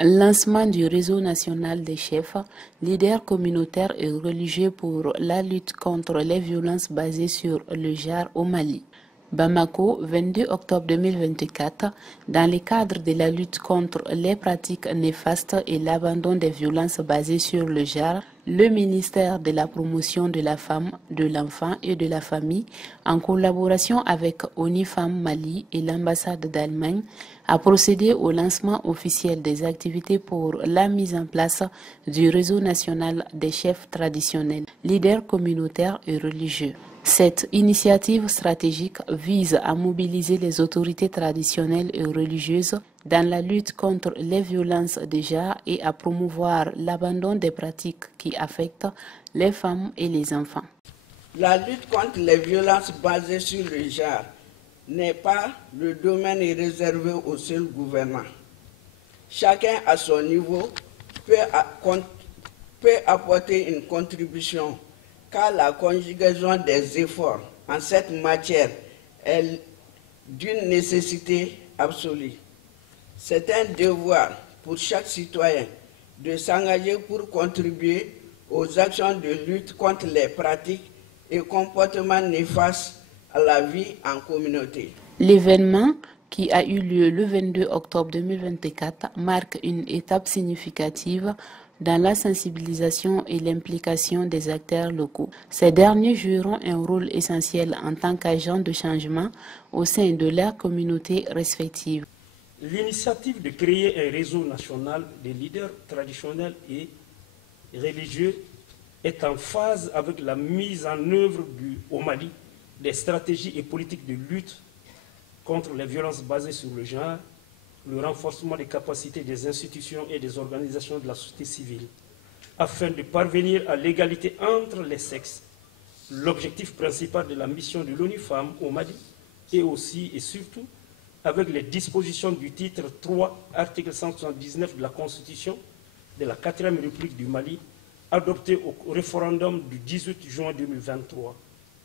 Lancement du réseau national des chefs, leaders communautaires et religieux pour la lutte contre les violences basées sur le genre au Mali. Bamako, 22 octobre 2024, dans le cadre de la lutte contre les pratiques néfastes et l'abandon des violences basées sur le genre, le ministère de la Promotion de la Femme, de l'Enfant et de la Famille, en collaboration avec ONU Femmes Mali et l'ambassade d'Allemagne, a procédé au lancement officiel des activités pour la mise en place du réseau national des chefs traditionnels, leaders communautaires et religieux. Cette initiative stratégique vise à mobiliser les autorités traditionnelles et religieuses dans la lutte contre les violences de genre et à promouvoir l'abandon des pratiques qui affectent les femmes et les enfants. La lutte contre les violences basées sur le genre n'est pas le domaine réservé au seul gouvernement. Chacun à son niveau peut apporter une contribution, car la conjugaison des efforts en cette matière est d'une nécessité absolue. C'est un devoir pour chaque citoyen de s'engager pour contribuer aux actions de lutte contre les pratiques et comportements néfastes à la vie en communauté. L'événement, qui a eu lieu le 22 octobre 2024, marque une étape significative dans la sensibilisation et l'implication des acteurs locaux. Ces derniers joueront un rôle essentiel en tant qu'agents de changement au sein de leurs communautés respectives. L'initiative de créer un réseau national des leaders traditionnels et religieux est en phase avec la mise en œuvre au Mali des stratégies et politiques de lutte contre les violences basées sur le genre, le renforcement des capacités des institutions et des organisations de la société civile, afin de parvenir à l'égalité entre les sexes, l'objectif principal de la mission de l'ONU Femmes au Mali, et aussi et surtout avec les dispositions du titre 3, article 179 de la Constitution de la 4e République du Mali, adopté au référendum du 18 juin 2023,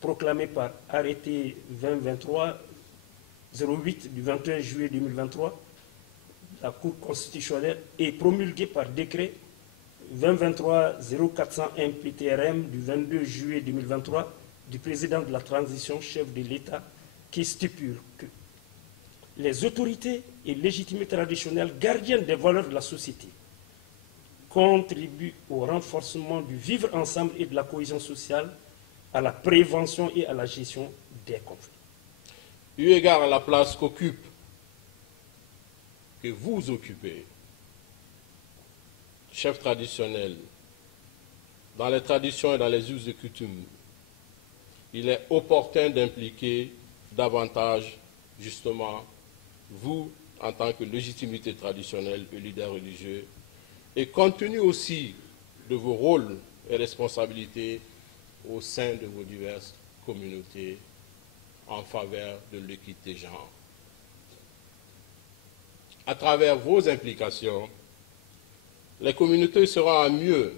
proclamé par arrêté 2023-08 du 21 juillet 2023, la Cour constitutionnelle, et promulgué par décret 2023-0401 PTRM du 22 juillet 2023 du président de la transition, chef de l'État, qui stipule que les autorités et légitimés traditionnelles gardiennes des valeurs de la société contribuent au renforcement du vivre ensemble et de la cohésion sociale, à la prévention et à la gestion des conflits. Eu égard à la place que vous occupez, chef traditionnel, dans les traditions et dans les us et coutumes, il est opportun d'impliquer davantage, justement, vous, en tant que légitimité traditionnelle et leader religieux, et compte tenu aussi de vos rôles et responsabilités au sein de vos diverses communautés en faveur de l'équité genre. À travers vos implications, les communautés seront mieux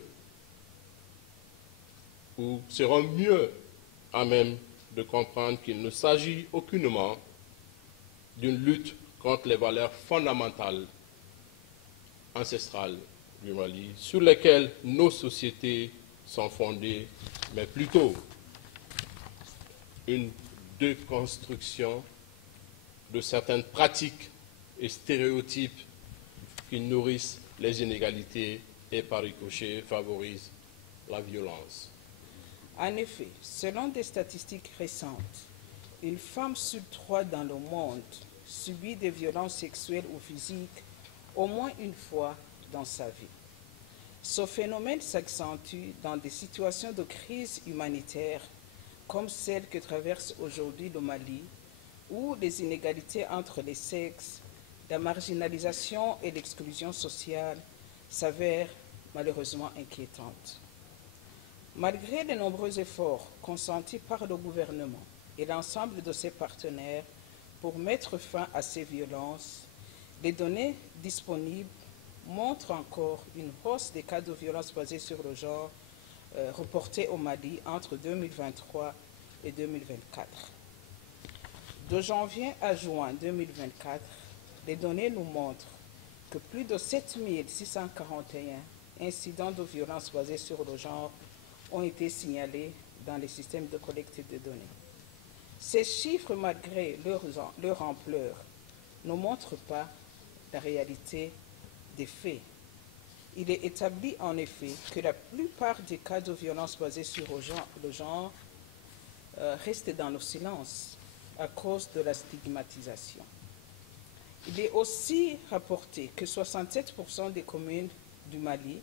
à même de comprendre qu'il ne s'agit aucunement d'une lutte contre les valeurs fondamentales ancestrales du Mali, sur lesquelles nos sociétés sont fondées, mais plutôt une déconstruction de certaines pratiques et stéréotypes qui nourrissent les inégalités et par ricochet favorisent la violence. En effet, selon des statistiques récentes, une femme sur 3 dans le monde subit des violences sexuelles ou physiques au moins une fois dans sa vie. Ce phénomène s'accentue dans des situations de crise humanitaire comme celle que traverse aujourd'hui le Mali, où les inégalités entre les sexes, la marginalisation et l'exclusion sociale s'avèrent malheureusement inquiétantes. Malgré les nombreux efforts consentis par le gouvernement et l'ensemble de ses partenaires pour mettre fin à ces violences, les données disponibles montrent encore une hausse des cas de violences basées sur le genre reportés au Mali entre 2023 et 2024. De janvier à juin 2024, les données nous montrent que plus de 7641 incidents de violence basés sur le genre ont été signalés dans les systèmes de collecte de données. Ces chiffres, malgré leur ampleur, ne montrent pas la réalité des faits. Il est établi en effet que la plupart des cas de violence basés sur le genre restent dans le silence à cause de la stigmatisation. Il est aussi rapporté que 67% des communes du Mali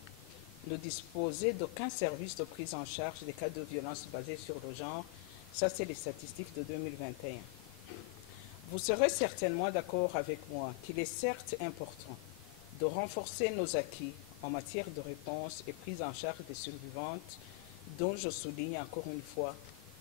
ne disposaient d'aucun service de prise en charge des cas de violence basés sur le genre. Ça, c'est les statistiques de 2021. Vous serez certainement d'accord avec moi qu'il est certes important de renforcer nos acquis en matière de réponse et prise en charge des survivantes, dont je souligne encore une fois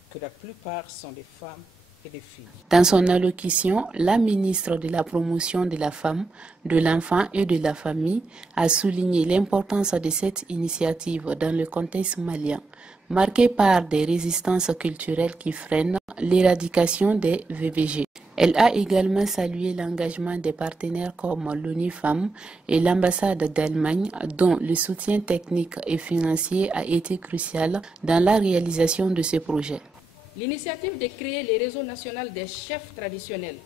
que la plupart sont des femmes et des filles. Dans son allocution, la ministre de la Promotion de la femme, de l'enfant et de la famille a souligné l'importance de cette initiative dans le contexte malien, marqué par des résistances culturelles qui freinent l'éradication des VBG. Elle a également salué l'engagement des partenaires comme l'ONU Femmes et l'ambassade d'Allemagne, dont le soutien technique et financier a été crucial dans la réalisation de ce projet. L'initiative de créer les réseaux nationaux des chefs traditionnels,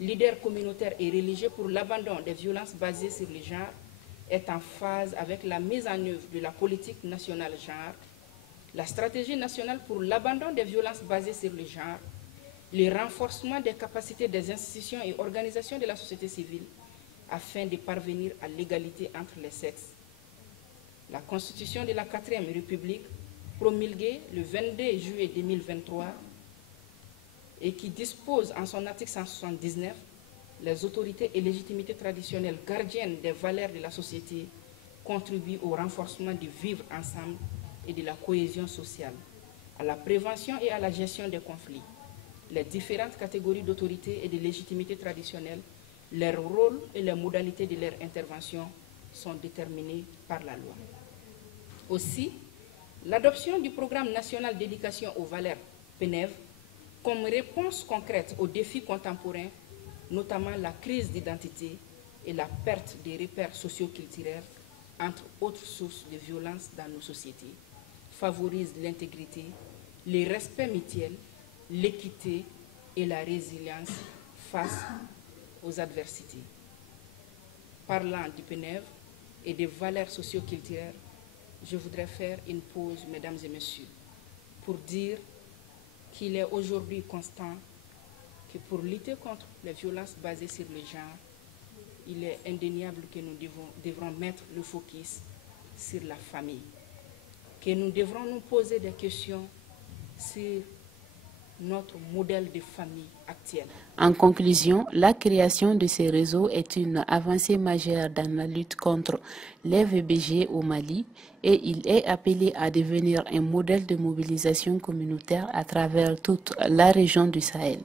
leaders communautaires et religieux pour l'abandon des violences basées sur le genre est en phase avec la mise en œuvre de la politique nationale genre, la stratégie nationale pour l'abandon des violences basées sur le genre, le renforcement des capacités des institutions et organisations de la société civile afin de parvenir à l'égalité entre les sexes. La Constitution de la 4e République, promulguée le 22 juillet 2023 et qui dispose en son article 179 les autorités et légitimités traditionnelles gardiennes des valeurs de la société contribuent au renforcement du vivre ensemble et de la cohésion sociale, à la prévention et à la gestion des conflits. Les différentes catégories d'autorité et de légitimité traditionnelle, leur rôle et les modalités de leur intervention sont déterminés par la loi. Aussi, l'adoption du programme national d'éducation aux valeurs PNEV comme réponse concrète aux défis contemporains, notamment la crise d'identité et la perte des repères socio-culturels, entre autres sources de violence dans nos sociétés, favorise l'intégrité, le respect mutuel, l'équité et la résilience face aux adversités. Parlant du PNEV et des valeurs socio-culturelles, je voudrais faire une pause, mesdames et messieurs, pour dire qu'il est aujourd'hui constant que pour lutter contre les violences basées sur le genre, il est indéniable que nous devrons mettre le focus sur la famille, que nous devrons nous poser des questions sur notre modèle de famille actuel. En conclusion, la création de ces réseaux est une avancée majeure dans la lutte contre les VBG au Mali et il est appelé à devenir un modèle de mobilisation communautaire à travers toute la région du Sahel.